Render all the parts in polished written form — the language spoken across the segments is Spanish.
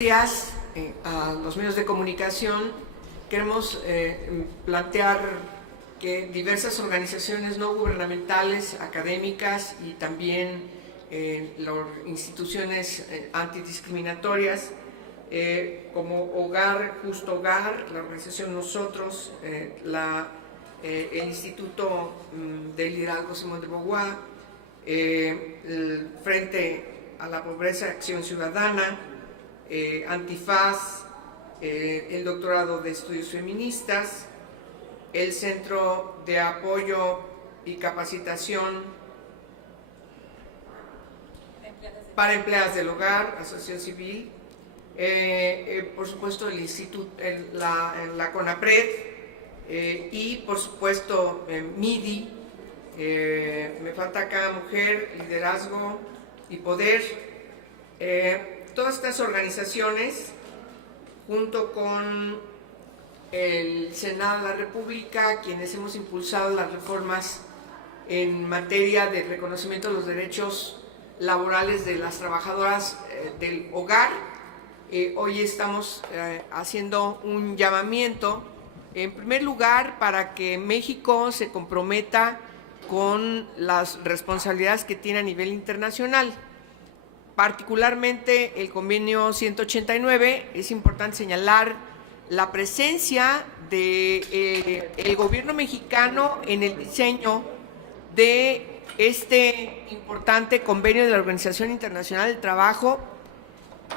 Días a los medios de comunicación. Queremos plantear que diversas organizaciones no gubernamentales, académicas y también las instituciones antidiscriminatorias como Hogar, Justo Hogar, la organización Nosotros, el Instituto del Liderazgo Simón de Beauvoir, el Frente a la Pobreza Acción Ciudadana, Antifaz, el Doctorado de Estudios Feministas, el Centro de Apoyo y Capacitación para Empleadas del Hogar, Asociación Civil, por supuesto el Instituto, la CONAPRED y por supuesto MIDI, me falta acá Mujer, Liderazgo y Poder. Todas estas organizaciones, junto con el Senado de la República, quienes hemos impulsado las reformas en materia de reconocimiento de los derechos laborales de las trabajadoras del hogar, hoy estamos haciendo un llamamiento, en primer lugar, para que México se comprometa con las responsabilidades que tiene a nivel internacional. Particularmente el convenio 189, es importante señalar la presencia del gobierno mexicano en el diseño de este importante convenio de la Organización Internacional del Trabajo,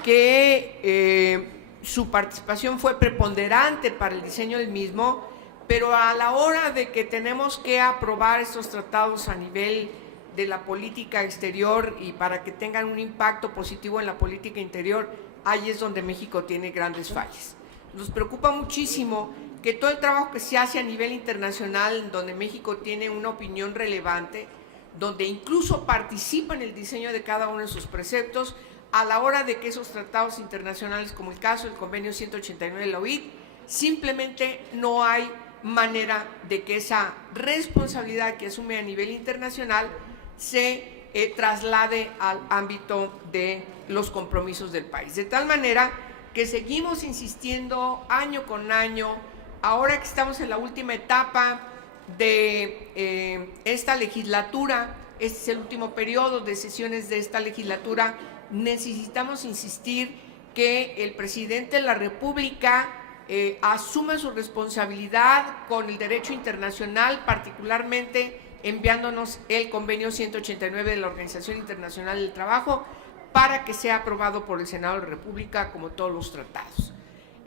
que su participación fue preponderante para el diseño del mismo, pero a la hora de que tenemos que aprobar estos tratados a nivel de la política exterior y para que tengan un impacto positivo en la política interior, ahí es donde México tiene grandes fallas. Nos preocupa muchísimo que todo el trabajo que se hace a nivel internacional, donde México tiene una opinión relevante, donde incluso participa en el diseño de cada uno de sus preceptos, a la hora de que esos tratados internacionales, como el caso del convenio 189 de la OIT, simplemente no hay manera de que esa responsabilidad que asume a nivel internacional se traslade al ámbito de los compromisos del país. De tal manera que seguimos insistiendo año con año, ahora que estamos en la última etapa de esta legislatura, este es el último periodo de sesiones de esta legislatura, necesitamos insistir que el presidente de la República asuma su responsabilidad con el derecho internacional, particularmente enviándonos el convenio 189 de la Organización Internacional del Trabajo para que sea aprobado por el Senado de la República como todos los tratados.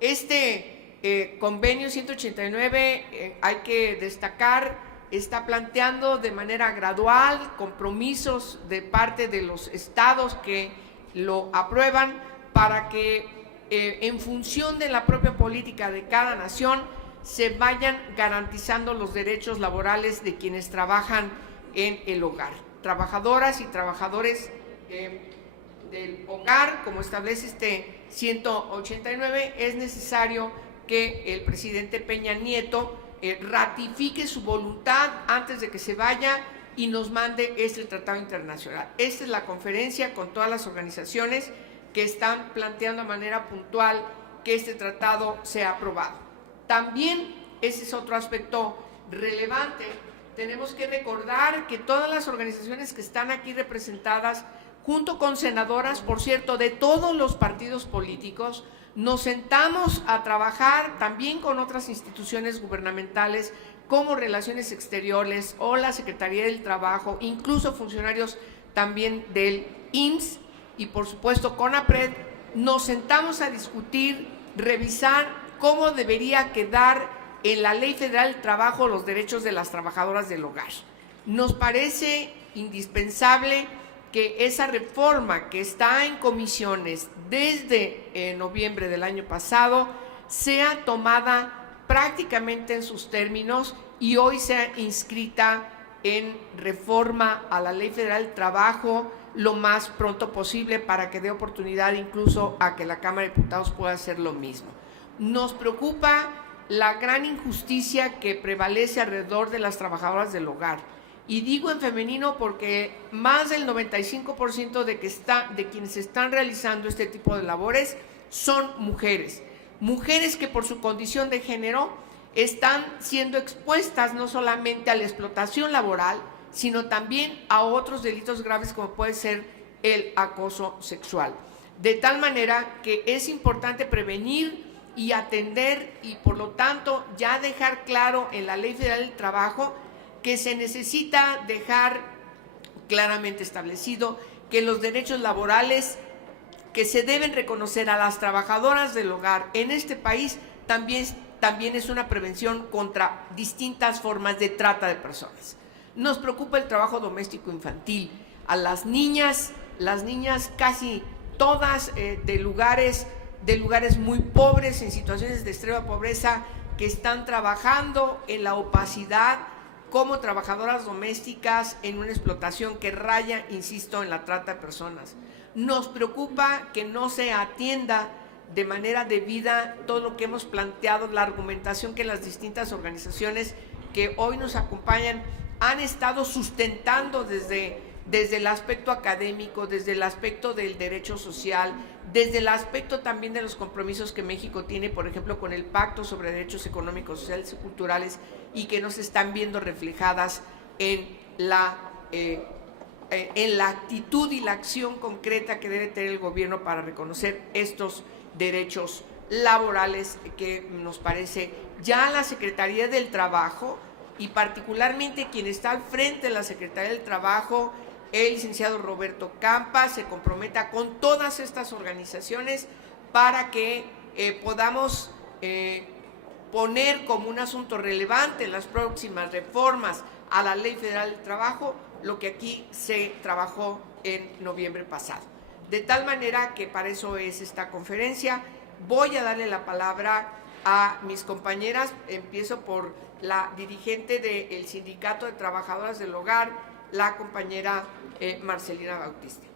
Este convenio 189, hay que destacar, está planteando de manera gradual compromisos de parte de los estados que lo aprueban para que en función de la propia política de cada nación se vayan garantizando los derechos laborales de quienes trabajan en el hogar. Trabajadoras y trabajadores del hogar, como establece este 189, es necesario que el presidente Peña Nieto ratifique su voluntad antes de que se vaya y nos mande este tratado internacional. Esta es la conferencia con todas las organizaciones que están planteando de manera puntual que este tratado sea aprobado. También, ese es otro aspecto relevante, tenemos que recordar que todas las organizaciones que están aquí representadas, junto con senadoras, por cierto, de todos los partidos políticos, nos sentamos a trabajar también con otras instituciones gubernamentales como Relaciones Exteriores o la Secretaría del Trabajo, incluso funcionarios también del IMSS y por supuesto CONAPRED, nos sentamos a discutir, revisar cómo debería quedar en la Ley Federal del Trabajo los derechos de las trabajadoras del hogar. Nos parece indispensable que esa reforma que está en comisiones desde noviembre del año pasado sea tomada prácticamente en sus términos y hoy sea inscrita en reforma a la Ley Federal del Trabajo lo más pronto posible para que dé oportunidad incluso a que la Cámara de Diputados pueda hacer lo mismo. Nos preocupa la gran injusticia que prevalece alrededor de las trabajadoras del hogar. Y digo en femenino porque más del 95% de quienes están realizando este tipo de labores son mujeres. Mujeres que por su condición de género están siendo expuestas no solamente a la explotación laboral, sino también a otros delitos graves como puede ser el acoso sexual. De tal manera que es importante prevenir y atender y por lo tanto ya dejar claro en la Ley Federal del Trabajo que se necesita dejar claramente establecido que los derechos laborales que se deben reconocer a las trabajadoras del hogar en este país también es una prevención contra distintas formas de trata de personas. Nos preocupa el trabajo doméstico infantil, a las niñas casi todas de lugares muy pobres, en situaciones de extrema pobreza, que están trabajando en la opacidad como trabajadoras domésticas en una explotación que raya, insisto, en la trata de personas. Nos preocupa que no se atienda de manera debida todo lo que hemos planteado, la argumentación que las distintas organizaciones que hoy nos acompañan han estado sustentando desde el aspecto académico, desde el aspecto del derecho social, desde el aspecto también de los compromisos que México tiene, por ejemplo, con el Pacto sobre Derechos Económicos, Sociales y Culturales, y que nos están viendo reflejadas en la actitud y la acción concreta que debe tener el gobierno para reconocer estos derechos laborales que nos parece ya la Secretaría del Trabajo y particularmente quien está al frente de la Secretaría del Trabajo, el licenciado Roberto Campa, se comprometa con todas estas organizaciones para que podamos poner como un asunto relevante en las próximas reformas a la Ley Federal del Trabajo lo que aquí se trabajó en noviembre pasado. De tal manera que para eso es esta conferencia. Voy a darle la palabra a mis compañeras. Empiezo por la dirigente del Sindicato de Trabajadoras del Hogar, la compañera Marcelina Bautista.